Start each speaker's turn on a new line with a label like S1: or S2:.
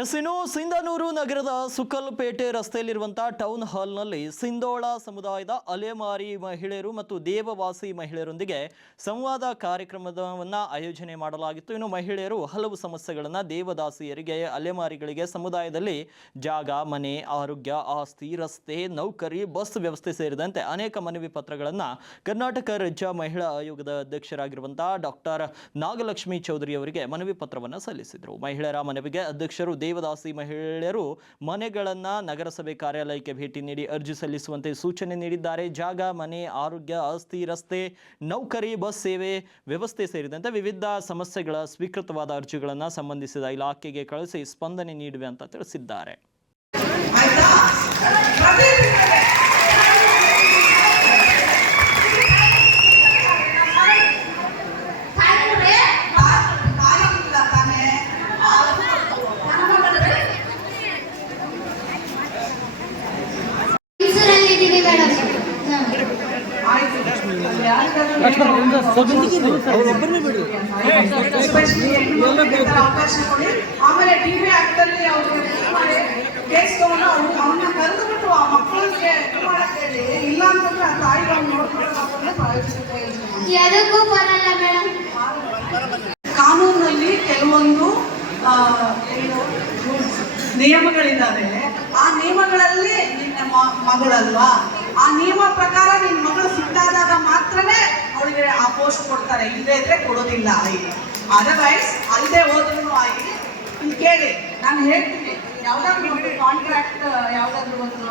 S1: S Sindhanur ನಗರದ ಸುಕಲ್ಪೇಟೆ ರಸ್ತೆಯಲ್ಲಿರುವಂತಹ town ಹಾಲ್ನಲ್ಲಿ ಸಿಂಧೋಳ ಸಮುದಾಯದ ಅಲೆಮಾರಿ ಮಹಿಳೆಯರು ಮತ್ತು ದೇವವಾಸಿ ಮಹಿಳೆಯರೊಂದಿಗೆ ಸಂವಾದ ಕಾರ್ಯಕ್ರಮವನ್ನು ಆಯೋಜನೆ ಮಾಡಲಾಗಿತ್ತು. ಇನ್ನು ಮಹಿಳೆಯರು ಹಲವು ಸಮಸ್ಯೆಗಳನ್ನು ದೇವದಾಸಿಯರಿಗೆ, ಅಲೆಮಾರಿಗಳಿಗೆ, ಸಮುದಾಯದಲ್ಲಿ ಜಾಗ, ಮನೆ, ಆರೋಗ್ಯ, ಆಸ್ತಿ, ರಸ್ತೆ, ನೌಕರಿ ಬಸ್ ವ್ಯವಸ್ಥೆ ಸೇರಿದಂತೆ ಅನೇಕ ಮನವಿ ಪತ್ರಗಳನ್ನು ಕರ್ನಾಟಕ ರಾಜ್ಯ ಮಹಿಳಾ ಆಯೋಗದ ಅಧ್ಯಕ್ಷರಾಗಿರುವಂತಹ ಡಾಕ್ಟರ್ ನಾಗಲಕ್ಷ್ಮಿ ಚೌಧರಿ ಅವರಿಗೆ ಮನವಿ ಪತ್ರವನ್ನು ಸಲ್ಲಿಸಿದರು. ಮಹಿಳೆಯರ ಮನವಿಗೆ ಅಧ್ಯಕ್ಷರು ದೇವದಾಸಿ ಮಹಿಳೆಯರು ಮನೆಗಳನ್ನು ನಗರಸಭೆ ಕಾರ್ಯಾಲಯಕ್ಕೆ ಭೇಟಿ ನೀಡಿ ಅರ್ಜಿ ಸಲ್ಲಿಸುವಂತೆ ಸೂಚನೆ ನೀಡಿದ್ದಾರೆ. ಜಾಗ, ಮನೆ, ಆರೋಗ್ಯ, ಆಸ್ತಿ, ರಸ್ತೆ, ನೌಕರಿ, ಬಸ್ ಸೇವೆ ವ್ಯವಸ್ಥೆ ಸೇರಿದಂತೆ ವಿವಿಧ ಸಮಸ್ಯೆಗಳ ಸ್ವೀಕೃತವಾದ ಅರ್ಜಿಗಳನ್ನು ಸಂಬಂಧಿಸಿದ ಇಲಾಖೆಗೆ ಕಳಿಸಿ ಸ್ಪಂದನೆ ನೀಡುವೆ ಅಂತ ತಿಳಿಸಿದ್ದಾರೆ.
S2: ಅವಕಾಶ ಕೊಡಿ ಆಮೇಲೆ ಟಿವಿ ಆಕ್ಟಲ್ಲಿ ಅವ್ರಿಗೆ ಇದು ಮಾಡಿ ಕೇಸ್ ತಗೊಂಡು ಅವ್ರು ಅವ್ರನ್ನ ಕರೆದುಬಿಟ್ಟು ಆ ಮಕ್ಕಳಿಗೆ ಇಲ್ಲ ಅಂತಂದ್ರೆ ಆ
S3: ಮೇಡಮ್.
S2: ಕಾನೂನಲ್ಲಿ ಕೆಲವೊಂದು ಏನು, ನಿಯಮಗಳಿದ್ದಾವೆ. ಆ ನಿಯಮಗಳಲ್ಲಿ ನಿನ್ನ ಮ- ಮಗಳಲ್ವಾ? ಆ ನಿಯಮ ಪ್ರಕಾರ ನಿನ್ ಮಗಳು ಸಿಟ್ಟಾದಾಗ ಮಾತ್ರನೇ ಅವಳಿಗೆ ಆ ಪೋಸ್ಟ್ ಕೊಡ್ತಾರೆ. ಇಲ್ಲದೆ ಇದ್ರೆ ಕೊಡೋದಿಲ್ಲ ಆಯಿ ಅದರ್ವೈಸ್ ಅಲ್ಲದೆ ಹೋದ್ರು ಇಲ್ಲಿ ಕೇಳಿ. ನಾನು ಹೇಳ್ತೀನಿ. ಯಾವ್ದಾದ್ರು ಕಾಂಟ್ರಾಕ್ಟ್ ಯಾವ್ದಾದ್ರು ಒಂದು